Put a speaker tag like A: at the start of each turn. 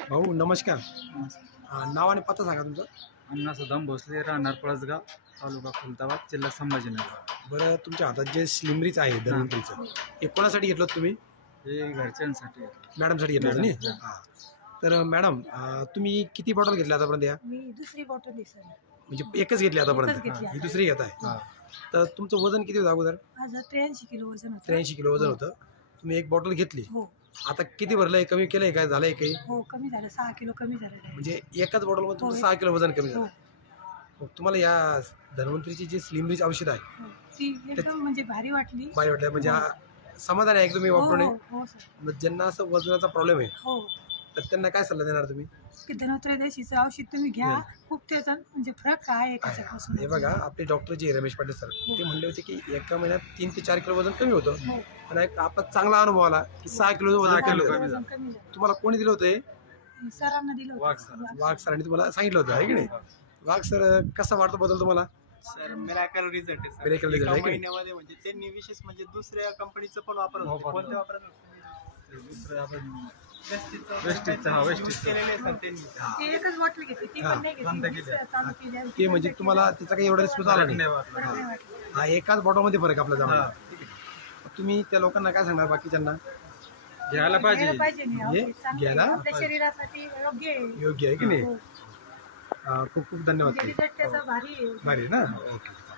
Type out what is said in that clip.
A: भाऊ नमस्कार. नाव आणि पत्ता सांगा तुमचं.
B: अण्णा सुदाम भोसले, राहणार पळसगाव, तालुका खुलताबाद, जिल्हा संभाजीनगर.
A: बरं, तुमच्या हातात जे स्लिमरीच आहे धन्वंतरीचं, हे कोणासाठी घेतलं होतं तुम्ही?
B: हे घरच्यांसाठी.
A: मॅडमसाठी घेतलं होतं
B: मॅडम,
A: नाही? तर मॅडम, तुम्ही किती बॉटल घेतल्या आतापर्यंत या?
C: मी दुसरी बॉटल आहे सर.
A: म्हणजे एकच घेतली आतापर्यंत?
C: एकच घेतली.
A: ही दुसरी घेत आहे. तर तुमचं वजन किती होतं अगोदर?
C: माझं 83 किलो वजन होतं.
A: 83 किलो वजन होतं. तुम्ही एक बॉटल घेतली,
C: हो
A: आता किती भरलंय? कमी केलंय काय? झालंय काही?
C: हो, कमी झालं, 6 किलो कमी झालेलं आहे.
A: म्हणजे एकाच बॉटलमध्ये तुमचं
C: हो.
A: 6 किलो वजन कमी
C: हो
A: झालं. मग तुम्हाला या धन्वंतरीची जी स्लिमरीच औषध आहे
C: हो. ती एकदम म्हणजे भारी वाटली.
A: बरी वाटलं? म्हणजे हा समाधान आहे एकदम मी
C: हो
A: वापरून?
C: हो हो सर.
A: मग ज्यांना असं वजनाचा प्रॉब्लेम आहे
C: हो,
A: तर त्यांना काय सल्ला देणार तुम्ही?
C: की धनोत्रयोदशीचं औषध तुम्ही घ्या. खूप त्याचा म्हणजे फरक आहे त्याच्यापासून.
A: हे बघा, आपले डॉक्टर जे रमेश पाटील सर,
C: हो.
A: ते म्हणले होते की एका महिन्यात 3 ते 4 किलो वजन कमी होतं.
C: हो.
A: पण एक आपला चांगला अनुभव आला की 6 किलो वजन कमी होतं.
C: वजन कमी झालं.
A: तुम्हाला कोणी दिलं होतं हे?
C: सरांना दिलं
B: वाघ
C: होतं.
B: सर.
A: वाघ सरांनी तुम्हाला सांगितलं होतं आहे की नाही? वाघ सर, कसा वाटतो बदल तुम्हाला?
D: सर मिराकल रिझल्ट आहे सर.
A: Miracle result आहे
D: एका
A: की नाही?
D: महिन्यामध्ये म्हणजे त्यांनी विशेष म्हणजे दुसऱ्या कंपनीचं पण वापरत होते.
B: वापरलं.
D: कोणत्या वापरत होते?
B: दुसरं आपण
D: वेस्टीजचं
B: वेस्टीजचं, हा, वेस्टीजचं.
D: use केलेलं आहे सर त्यांनी.
C: ते एकच बॉटल घेतली, ती पण नाही
B: बंद
C: घेतली.
B: केली.
C: चालू केली आणि
A: ते म्हणजे
C: बंद
A: तुम्हाला त्याचा काही एवढा रिस्पॉन्स आला
B: नाही
A: नाही?
B: वाटलं.
C: केली. फरक नाही वाटला.
A: हा, एकाच बॉटलमध्ये फरक आपला
B: हा.
A: जाऊन. तुम्ही त्या लोकांना काय सांगणार बाकीच्यांना?
B: घ्यायला पाहिजे.
C: घ्यायला पाहिजे नाही,
A: हे
C: औषध चांगलं
A: घ्यायला
C: आहे. आपल्या शरीरासाठी योग्य आहे.
A: योग्य आहे की नाही?
C: हो.
A: खूप खूप धन्यवाद.
C: म्हणजे रिझल्ट त्याचा भारी आहे.
A: भारी आहे ना? ओके.